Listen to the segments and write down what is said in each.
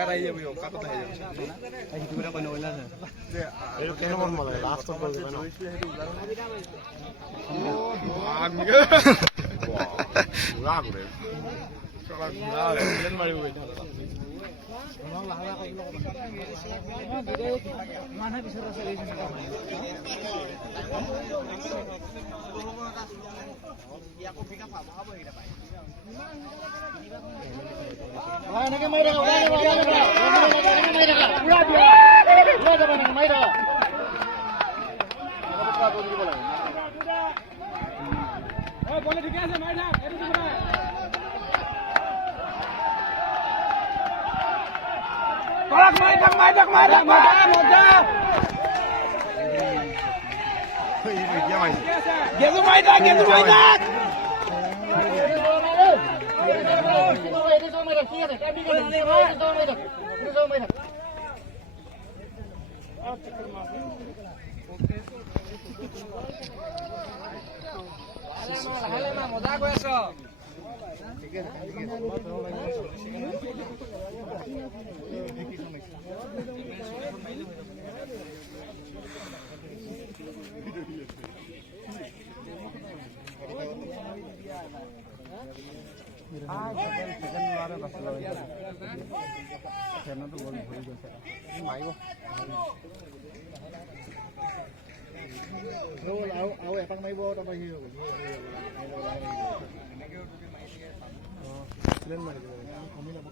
জেগাত আহি যাবি অকাতত আহি যাবি সেইটো কথা কৈ নকৰিলা এইটো কেনে মন মজা লাষ্টত গ'ল ন পুৰা কৰে প্লেন মাৰিব এনেকে মাৰি থাকা ঠিকে আছে মাৰি থাক মজা গৈ আছ আৰু এপাক মাৰিব তাৰপৰা সি হ'ব প্লেন মাৰি দিব কমি যাব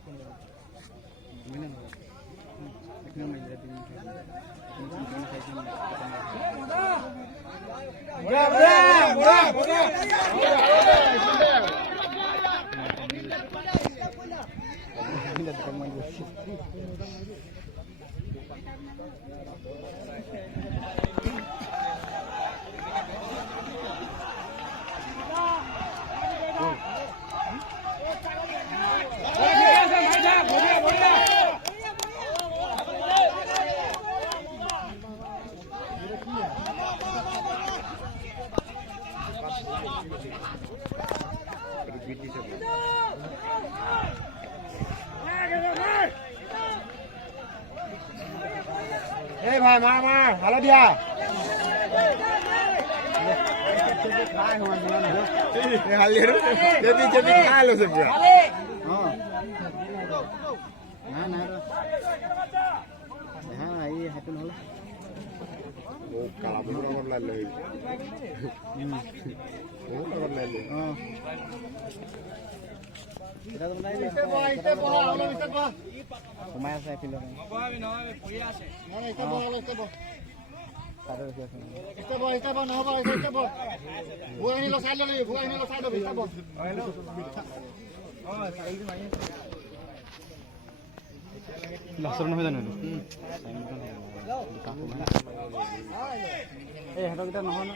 এই ভাই মাৰ হালে দিয়া খাই লৈছে পুৰা সেইটো নহ'লে কালাবোৰ লগত লাই লৈ সোমাই আছে লাষ্টৰ নহয় জানো এই সিহঁতকেইটা নহয় ন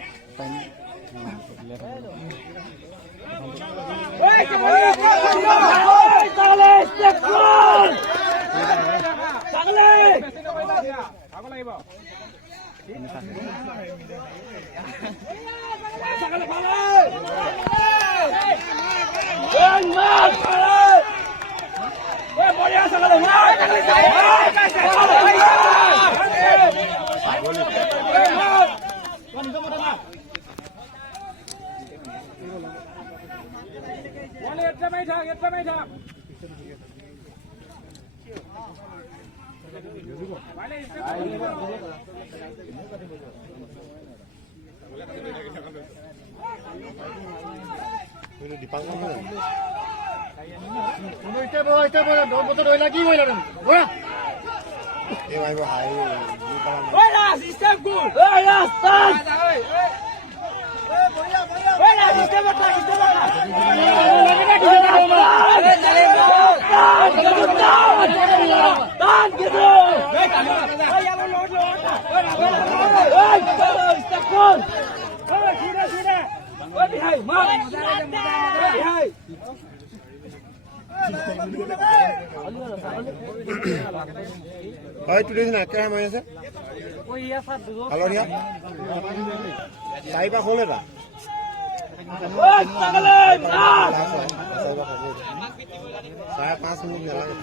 হয় তুলিছ না কেৰা মাৰি আছে হালধীয়া চাৰিবাৰ হ'ল এটা 5.5 মিনিট নালাগে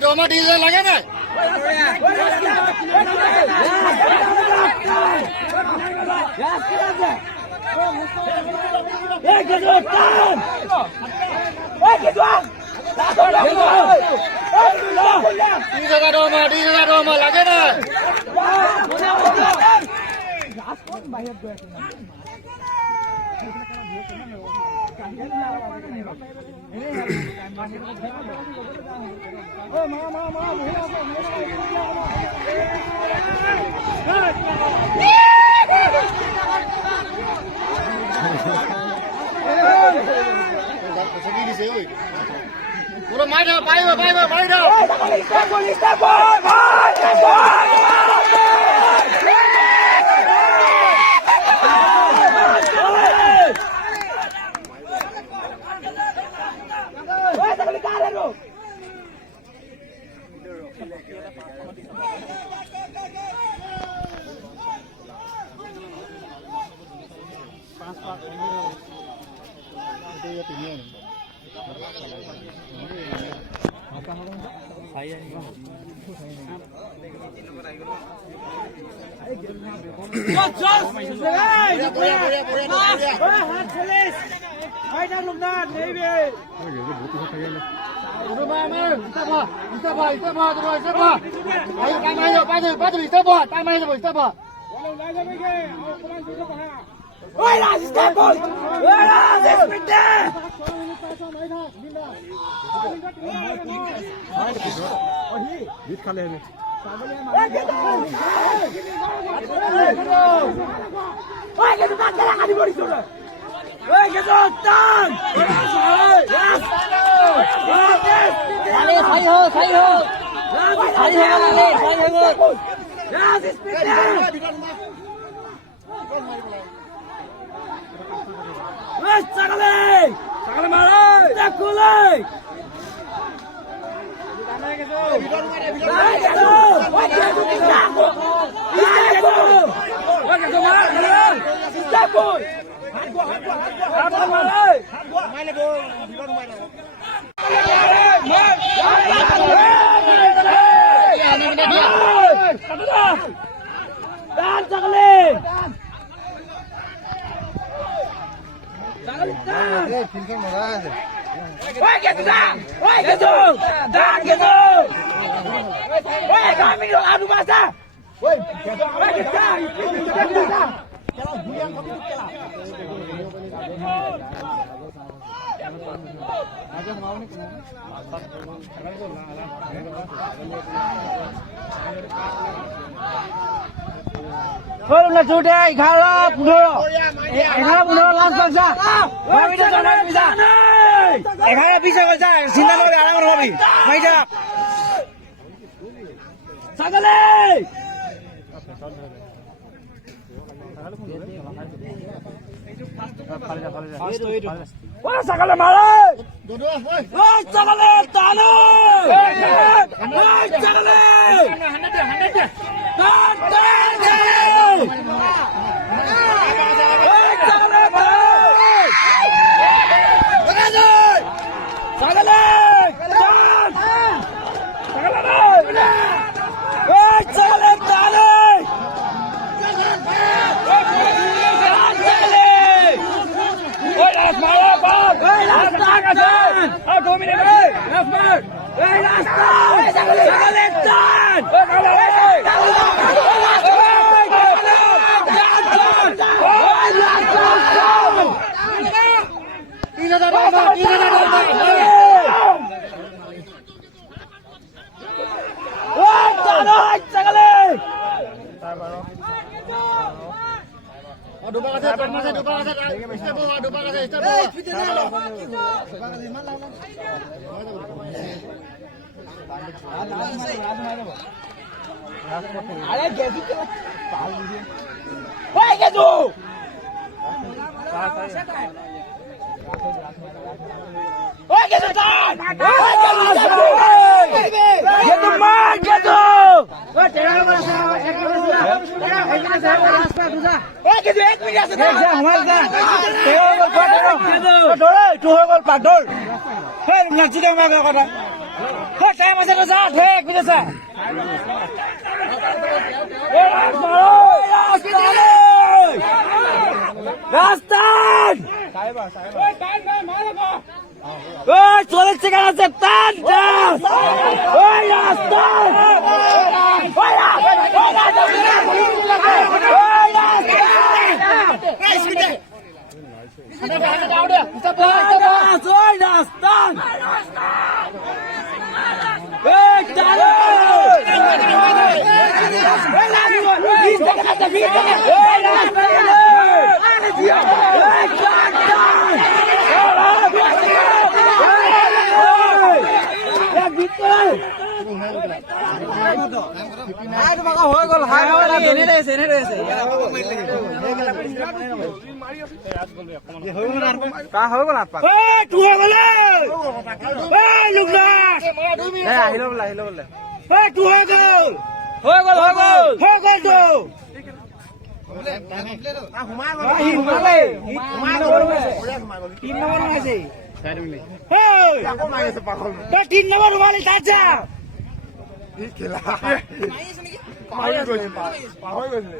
Doma diesel lagi nih. Diesel Doma lagi nih. Udah main dah, main dah. Sudah 11-15 last bangsa. Kami dah jalan bisa. 11-20 bangsa. Sinta mau ada orang hobi. Mai dah. Sagale. Wah sagale malah. Wah sagale tanu. Wah sagale. চল্লিশ second আছে টান হৈ গ'ল এনে ৰৈছে তিন number rumali তাত যা পাহৰি গৈছিলে